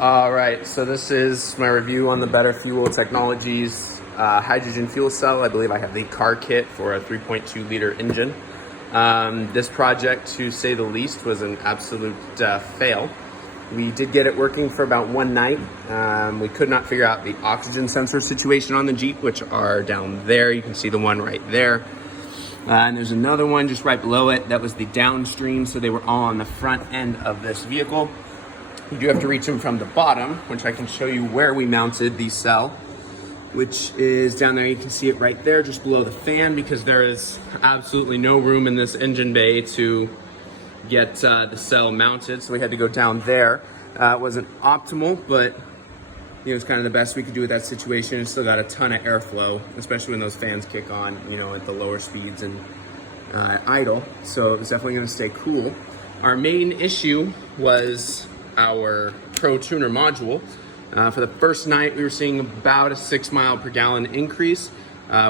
All right, so this is my review on the Better Fuel Technologies hydrogen fuel cell. I believe I have the car kit for a 3.2 liter engine. This project, to say the least, was an absolute fail. We did get it working for about one night. We could not figure out the oxygen sensor situation on the Jeep, which are down there. You can see the one right there. And there's another one just right below it. That was the downstream, so they were all on the front end of this vehicle. You do have to reach them from the bottom, which I can show you where we mounted the cell, which is down there. You can see it right there, just below the fan, because there is absolutely no room in this engine bay to get the cell mounted. So we had to go down there. It wasn't optimal, but it was kind of the best we could do with that situation. It still got a ton of airflow, especially when those fans kick on, at the lower speeds and idle. So it was definitely going to stay cool. Our main issue was our Pro Tuner module. For the first night, we were seeing about a 6 mile per gallon increase,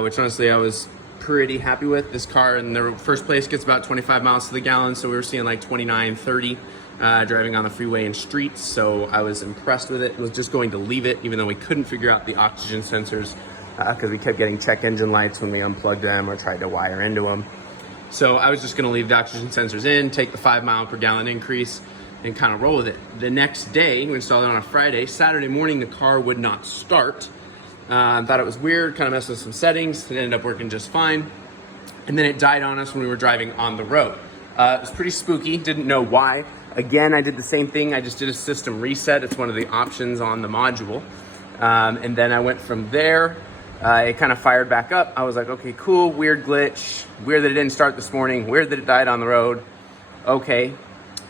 which honestly I was pretty happy with. This car in the first place gets about 25 miles to the gallon, so we were seeing like 29, 30 driving on the freeway and streets, so I was impressed with it. Was just going to leave it, even though we couldn't figure out the oxygen sensors, because we kept getting check engine lights when we unplugged them or tried to wire into them. So I was just going to leave the oxygen sensors in, take the 5 mile per gallon increase, and kind of roll with it. The next day, we installed it on a Friday. Saturday morning, the car would not start. Thought it was weird, kind of messed with some settings. It ended up working just fine. And then it died on us when we were driving on the road. It was pretty spooky, didn't know why. Again, I did the same thing. I just did a system reset. It's one of the options on the module. And then I went from there. It kind of fired back up. I was like, okay, cool, weird glitch. Weird that it didn't start this morning. Weird that it died on the road. Okay.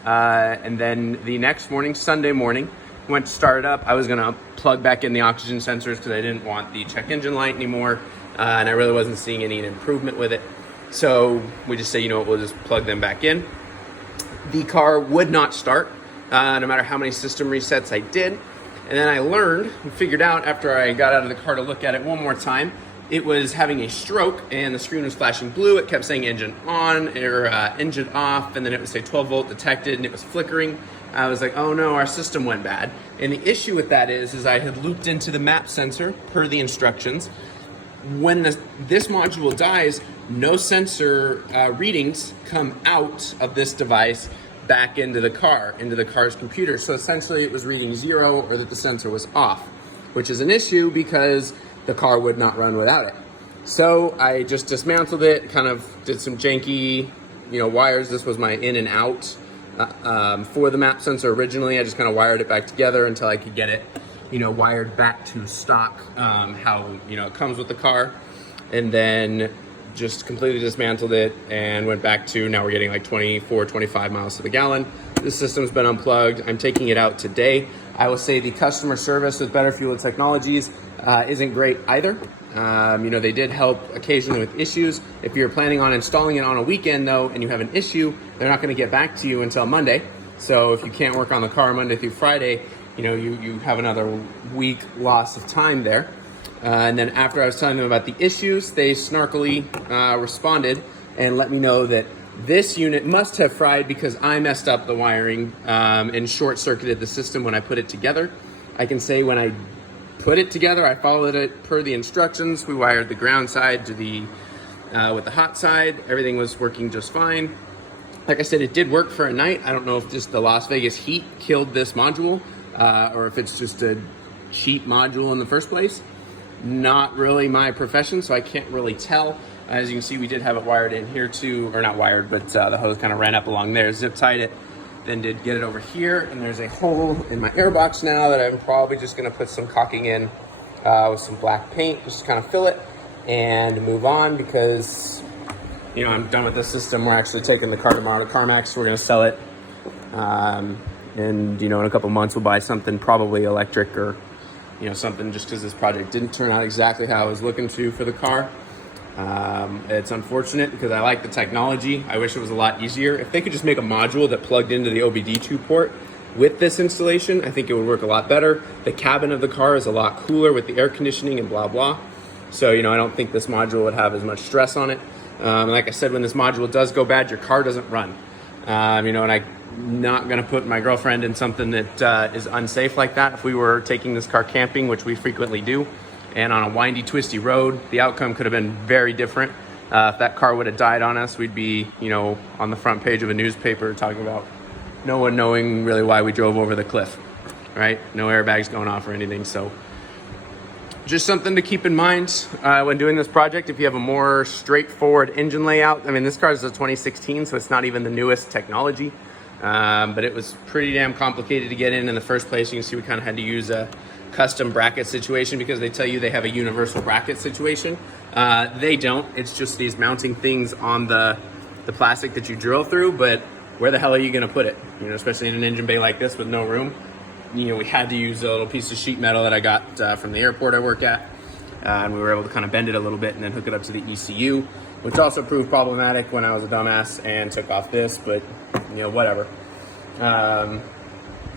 And then the next morning, Sunday morning, went to start it up. I was gonna plug back in the oxygen sensors because I didn't want the check engine light anymore. And I really wasn't seeing any improvement with it. So we just say, we'll just plug them back in. The car would not start, no matter how many system resets I did. And then I learned and figured out after I got out of the car to look at it one more time, it was having a stroke and the screen was flashing blue. It kept saying engine on or engine off, and then it would say 12 volt detected and it was flickering. I was like, oh no, our system went bad. And the issue with that is I had looped into the map sensor per the instructions. When this module dies, no sensor readings come out of this device back into the car's computer. So essentially it was reading 0 or that the sensor was off, which is an issue because the car would not run without it. So I just dismantled it, kind of did some janky, wires. This was my in and out for the map sensor originally. I just kind of wired it back together until I could get it, wired back to stock, how, it comes with the car. And then just completely dismantled it and went back to, now we're getting like 24, 25 miles to the gallon. This system's been unplugged. I'm taking it out today. I will say the customer service with Better Fuel Technologies isn't great either. They did help occasionally with issues. If you're planning on installing it on a weekend though, and you have an issue, they're not gonna get back to you until Monday. So if you can't work on the car Monday through Friday, you have another week loss of time there. And then after I was telling them about the issues, they snarkily responded and let me know that this unit must have fried because I messed up the wiring and short-circuited the system when I put it together. I can say when I put it together, I followed it per the instructions. We wired the ground side to the with the hot side. Everything was working just fine. Like I said, it did work for a night. I don't know if just the Las Vegas heat killed this module or if it's just a cheap module in the first place. Not really my profession, so I can't really tell. As you can see, we did have it wired in here too, or not wired, but the hose kind of ran up along there, zip tied it, then did get it over here, and there's a hole in my airbox now that I'm probably just gonna put some caulking in with some black paint, just to kind of fill it and move on because, I'm done with this system. We're actually taking the car tomorrow to CarMax. We're gonna sell it. And, in a couple months, we'll buy something probably electric or something, just because this project didn't turn out exactly how I was looking to for the car. It's unfortunate because I like the technology. I wish it was a lot easier. If they could just make a module that plugged into the OBD2 port with this installation, I think it would work a lot better. The cabin of the car is a lot cooler with the air conditioning and blah, blah. So, I don't think this module would have as much stress on it. Like I said, when this module does go bad, your car doesn't run. And I not gonna put my girlfriend in something that is unsafe like that. If we were taking this car camping, which we frequently do, and on a windy, twisty road, the outcome could have been very different. If that car would have died on us, we'd be, on the front page of a newspaper talking about no one knowing really why we drove over the cliff, right? No airbags going off or anything. So just something to keep in mind when doing this project. If you have a more straightforward engine layout, I mean, this car is a 2016, so it's not even the newest technology, but it was pretty damn complicated to get in the first place. You can see we kind of had to use a custom bracket situation because they tell you they have a universal bracket situation. They don't. It's just these mounting things on the plastic that you drill through, but where the hell are you going to put it? Especially in an engine bay like this with no room. We had to use a little piece of sheet metal that I got from the airport I work at, and we were able to kind of bend it a little bit and then hook it up to the ECU, which also proved problematic when I was a dumbass and took off this, but whatever.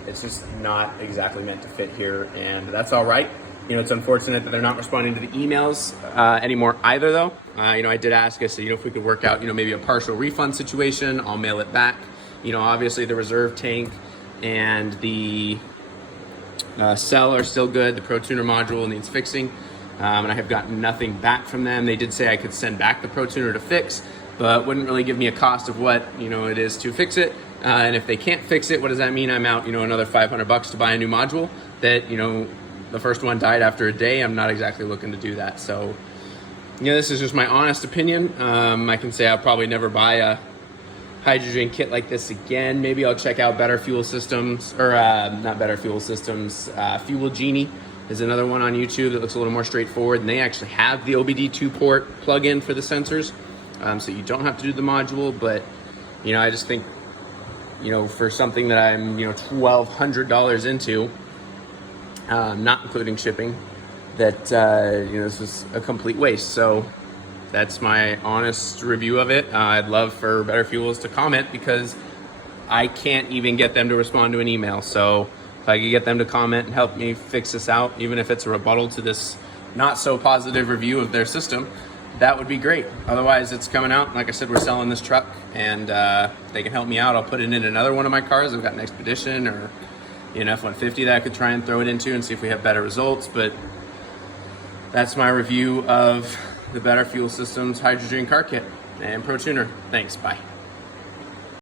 It's just not exactly meant to fit here, and that's all right. It's unfortunate that they're not responding to the emails anymore either, though. I did ask, I said, if we could work out, maybe a partial refund situation, I'll mail it back. Obviously the reserve tank and the cell are still good. The Pro Tuner module needs fixing, and I have gotten nothing back from them. They did say I could send back the Pro Tuner to fix, but wouldn't really give me a cost of what it is to fix it. And if they can't fix it, what does that mean? I'm out another $500 to buy a new module that the first one died after a day. I'm not exactly looking to do that. So this is just my honest opinion. I can say I'll probably never buy a hydrogen kit like this again. Maybe I'll check out Better Fuel Systems, or not Better Fuel Systems, Fuel Genie is another one on YouTube that looks a little more straightforward, and they actually have the OBD2 port plug-in for the sensors, so you don't have to do the module. But I just think for something that I'm $1,200 into, not including shipping, that this was a complete waste. So that's my honest review of it. I'd love for Better Fuels to comment, because I can't even get them to respond to an email. So if I could get them to comment and help me fix this out, even if it's a rebuttal to this not so positive review of their system, that would be great. Otherwise, it's coming out. Like I said, we're selling this truck, and they can help me out. I'll put it in another one of my cars. I've got an Expedition or an F-150 that I could try and throw it into and see if we have better results. But that's my review of the Better Fuel Systems hydrogen car kit and Pro Tuner. Thanks, bye.